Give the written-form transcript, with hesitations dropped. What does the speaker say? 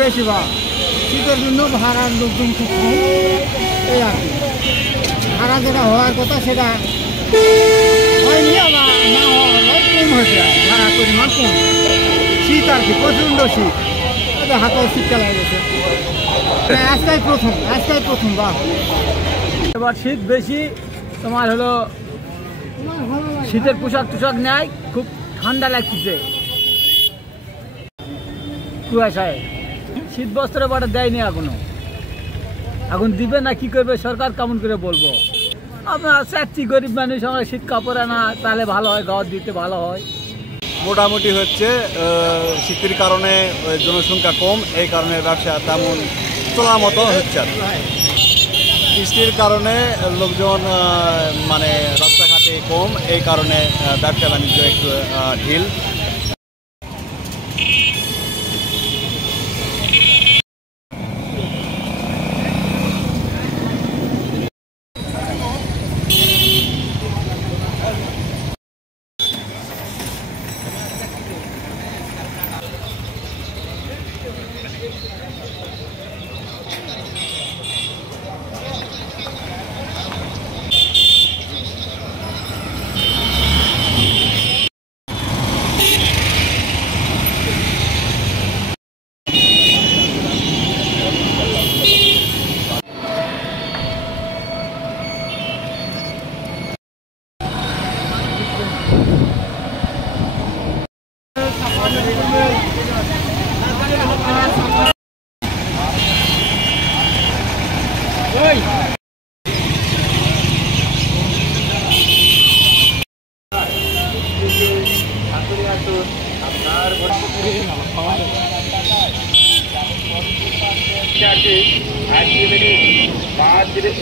বেশি বা শীতের জন্য ভাড়ার লোকজন খুব কম, এই আর কি। ভাড়া যেটা হওয়ার কথা সেটা হয়নি, আবার না হওয়া কম হয়েছে, ভাড়া পরিমাণ কম। শীত আর কি, প্রচণ্ড শীত, হাতেও শীতকাল হয়ে গেছে। আজকাল প্রথম বা এবার শীত বেশি, তোমার হলো শীতের পোশাক টুশাক নেয়, খুব ঠান্ডা লাগতেছে কুয়াশায়। শীত বস্ত্র বাটা দেয়নি এখনো, এখন দিবে না কি করবে সরকার, কেমন করে বলবো। আমরা চাচ্ছি গরিব মানুষ, আমরা শীত কাপড় আনা তাহলে ভালো হয়, ঘর দিতে ভালো হয়। মোটামুটি হচ্ছে শীতের কারণে জনসংখ্যা কম, এই কারণে ব্যবসা তেমন চলার মতো হচ্ছে। বৃষ্টির কারণে লোকজন মানে রাস্তাঘাটে কম, এই কারণে ব্যবসা বাণিজ্য একটু ঢিল। activity, 5 minutes,